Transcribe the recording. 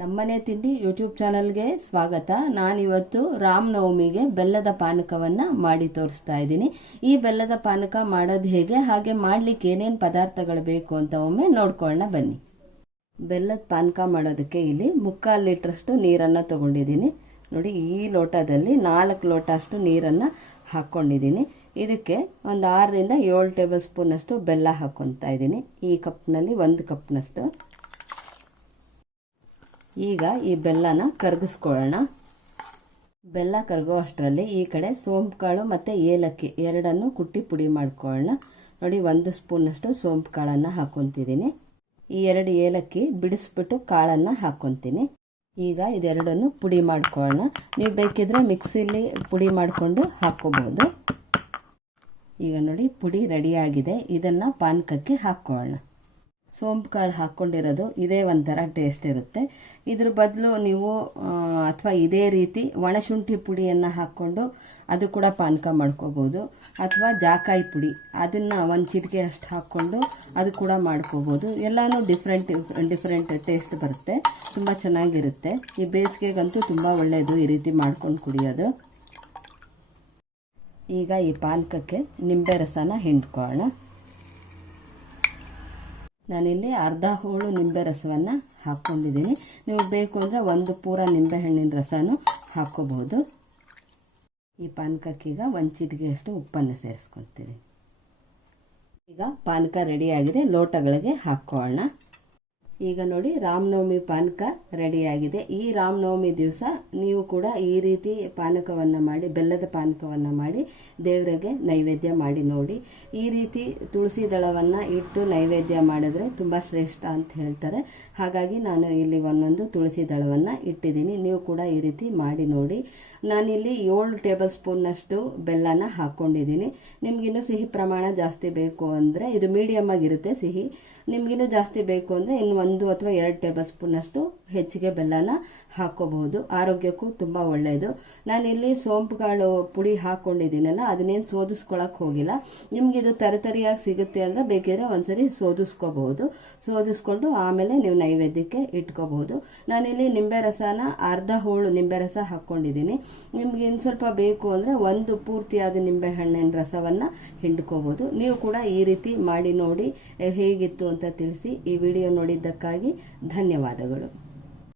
ನಮ್ಮನೆ ತಿಂಡಿ ಯೂಟ್ಯೂಬ್ ಚಾನಲ್ಗೆ ಸ್ವಾಗತ. ನಾನಿವತ್ತು ರಾಮನವಮಿಗೆ ಬೆಲ್ಲದ ಪಾನಕವನ್ನು ಮಾಡಿ ತೋರಿಸ್ತಾ ಇದ್ದೀನಿ. ಈ ಬೆಲ್ಲದ ಪಾನಕ ಮಾಡೋದು ಹೇಗೆ, ಹಾಗೆ ಮಾಡ್ಲಿಕ್ಕೆ ಏನೇನು ಪದಾರ್ಥಗಳು ಬೇಕು ಅಂತ ಒಮ್ಮೆ ನೋಡ್ಕೊಳ್ಳೋಣ ಬನ್ನಿ. ಬೆಲ್ಲದ ಪಾನಕ ಮಾಡೋದಕ್ಕೆ ಇಲ್ಲಿ 3/4 ಲೀಟ್ರಷ್ಟು ನೀರನ್ನು ತಗೊಂಡಿದ್ದೀನಿ. ನೋಡಿ, ಈ ಲೋಟದಲ್ಲಿ 4 ಲೋಟ ಅಷ್ಟು ನೀರನ್ನು ಹಾಕ್ಕೊಂಡಿದ್ದೀನಿ. ಇದಕ್ಕೆ ಒಂದು 6ರಿಂದ 7 ಟೇಬಲ್ ಸ್ಪೂನ್ ಅಷ್ಟು ಬೆಲ್ಲ ಹಾಕ್ಕೊತಾ ಇದ್ದೀನಿ. ಈ ಕಪ್ನಲ್ಲಿ 1 ಕಪ್ನಷ್ಟು. ಈಗ ಈ ಬೆಲ್ಲನ ಕರಗಿಸ್ಕೊಳ್ಳೋಣ. ಬೆಲ್ಲ ಕರಗೋ ಅಷ್ಟರಲ್ಲಿ ಈ ಕಡೆ ಸೋಂಪು ಕಾಳು ಮತ್ತು ಏಲಕ್ಕಿ ಎರಡನ್ನು ಕುಟ್ಟಿ ಪುಡಿ ಮಾಡ್ಕೊಳ್ಳೋಣ. ನೋಡಿ, 1 ಸ್ಪೂನಷ್ಟು ಸೋಂಪು ಕಾಳನ್ನು ಹಾಕ್ಕೊತಿದ್ದೀನಿ. ಈ 2 ಏಲಕ್ಕಿ ಬಿಡಿಸ್ಬಿಟ್ಟು ಕಾಳನ್ನು ಹಾಕ್ಕೊತೀನಿ. ಈಗ ಇದೆರಡನ್ನು ಪುಡಿ ಮಾಡ್ಕೊಳ್ಳೋಣ. ನೀವು ಬೇಕಿದ್ರೆ ಮಿಕ್ಸಿಲಿ ಪುಡಿ ಮಾಡಿಕೊಂಡು ಹಾಕ್ಕೋಬಹುದು. ಈಗ ನೋಡಿ, ಪುಡಿ ರೆಡಿಯಾಗಿದೆ. ಇದನ್ನು ಪಾನಕಕ್ಕೆ ಹಾಕ್ಕೊಳ್ಳೋಣ. ಸೋಂಪು ಕಾಳು ಹಾಕ್ಕೊಂಡಿರೋದು ಇದೇ ಒಂಥರ ಟೇಸ್ಟ್ ಇರುತ್ತೆ. ಇದ್ರ ಬದಲು ನೀವು ಅಥವಾ ಇದೇ ರೀತಿ ಒಣಶುಂಠಿ ಪುಡಿಯನ್ನು ಹಾಕ್ಕೊಂಡು ಅದು ಕೂಡ ಪಾನಕ ಮಾಡ್ಕೋಬೋದು. ಅಥವಾ ಜಾಕಾಯಿ ಪುಡಿ ಅದನ್ನು 1 ಚಿಟಿಕೆ ಅಷ್ಟು ಹಾಕ್ಕೊಂಡು ಅದು ಕೂಡ ಮಾಡ್ಕೋಬೋದು. ಎಲ್ಲನೂ ಡಿಫ್ರೆಂಟ್ ಟೇಸ್ಟ್ ಬರುತ್ತೆ. ತುಂಬ ಚೆನ್ನಾಗಿರುತ್ತೆ. ಈ ಬೇಸಿಗೆಗಂತೂ ತುಂಬ ಒಳ್ಳೆಯದು ಈ ರೀತಿ ಮಾಡ್ಕೊಂಡು ಕುಡಿಯೋದು. ಈಗ ಈ ಪಾನಕಕ್ಕೆ ನಿಂಬೆ ರಸನ ಹಿಂಡ್ಕೊಳ್ಳೋಣ. ನಾನಿಲ್ಲಿ ಅರ್ಧ ಹೋಳು ನಿಂಬೆ ರಸವನ್ನು ಹಾಕ್ಕೊಂಡಿದ್ದೀನಿ. ನೀವು ಬೇಕು ಅಂದರೆ 1 ಪೂರ ನಿಂಬೆಹಣ್ಣಿನ ರಸನೂ ಹಾಕ್ಕೋಬಹುದು. ಈ ಪಾನಕಕ್ಕೀಗ 1 ಚಿಟಿಕೆಯಷ್ಟು ಉಪ್ಪನ್ನು ಸೇರಿಸ್ಕೊತೀನಿ. ಈಗ ಪಾನಕ ರೆಡಿಯಾಗಿದೆ. ಲೋಟಗಳಿಗೆ ಹಾಕ್ಕೊಳ್ಳೋಣ. ಈಗ ನೋಡಿ, ರಾಮನವಮಿ ಪಾನಕ ರೆಡಿಯಾಗಿದೆ. ಈ ರಾಮನವಮಿ ದಿವಸ ನೀವು ಕೂಡ ಈ ರೀತಿ ಪಾನಕವನ್ನು ಮಾಡಿ, ಬೆಲ್ಲದ ಪಾನಕವನ್ನು ಮಾಡಿ ದೇವರಿಗೆ ನೈವೇದ್ಯ ಮಾಡಿ ನೋಡಿ. ಈ ರೀತಿ ತುಳಸಿ ದಳವನ್ನು ಇಟ್ಟು ನೈವೇದ್ಯ ಮಾಡಿದ್ರೆ ತುಂಬ ಶ್ರೇಷ್ಠ ಅಂತ ಹೇಳ್ತಾರೆ. ಹಾಗಾಗಿ ನಾನು ಇಲ್ಲಿ ಒಂದೊಂದು ತುಳಸಿ ದಳವನ್ನು ಇಟ್ಟಿದ್ದೀನಿ. ನೀವು ಕೂಡ ಈ ರೀತಿ ಮಾಡಿ ನೋಡಿ. ನಾನಿಲ್ಲಿ 7 ಟೇಬಲ್ ಸ್ಪೂನ್ನಷ್ಟು ಬೆಲ್ಲನ ಹಾಕ್ಕೊಂಡಿದ್ದೀನಿ. ನಿಮಗಿನ್ನೂ ಸಿಹಿ ಪ್ರಮಾಣ ಜಾಸ್ತಿ ಬೇಕು ಅಂದರೆ, ಇದು ಮೀಡಿಯಮ್ ಆಗಿರುತ್ತೆ ಸಿಹಿ. ನಿಮಗಿನ್ನೂ ಜಾಸ್ತಿ ಬೇಕು ಅಂದರೆ ಇನ್ನು 1 ಅಥವಾ 2 ಟೇಬಲ್ ಸ್ಪೂನಷ್ಟು ಹೆಚ್ಚಿಗೆ ಬೆಲ್ಲನ ಹಾಕ್ಕೋಬಹುದು. ಆರೋಗ್ಯಕ್ಕೂ ತುಂಬ ಒಳ್ಳೆಯದು. ನಾನಿಲ್ಲಿ ಸೋಂಪು ಕಾಳು ಪುಡಿ ಹಾಕ್ಕೊಂಡಿದ್ದೀನಲ್ಲ, ಅದನ್ನೇನು ಸೋದಿಸ್ಕೊಳಕ್ಕೆ ಹೋಗಿಲ್ಲ. ನಿಮಗಿದು ತರಿತರಿಯಾಗಿ ಸಿಗುತ್ತೆ ಅಂದರೆ ಬೇಕಿದ್ರೆ ಒಂದ್ಸರಿ ಸೋದಿಸ್ಕೋಬಹುದು. ಸೋದಿಸ್ಕೊಂಡು ಆಮೇಲೆ ನೀವು ನೈವೇದ್ಯಕ್ಕೆ ಇಟ್ಕೋಬಹುದು. ನಾನಿಲ್ಲಿ ನಿಂಬೆ ರಸನ ಅರ್ಧ ಹೋಳು ನಿಂಬೆ ರಸ ಹಾಕ್ಕೊಂಡಿದ್ದೀನಿ. ನಿಮ್ಗೆ ಇನ್ನು ಸ್ವಲ್ಪ ಬೇಕು ಅಂದರೆ 1 ಪೂರ್ತಿಯಾದ ನಿಂಬೆ ಹಣ್ಣಿನ ರಸವನ್ನು ಹಿಂಡ್ಕೋಬಹುದು. ನೀವು ಕೂಡ ಈ ರೀತಿ ಮಾಡಿ ನೋಡಿ ಹೇಗಿತ್ತು ಅಂತ ತಿಳಿಸಿ. ಈ ವಿಡಿಯೋ ನೋಡಿದ್ದಕ್ಕಾಗಿ ಧನ್ಯವಾದಗಳು.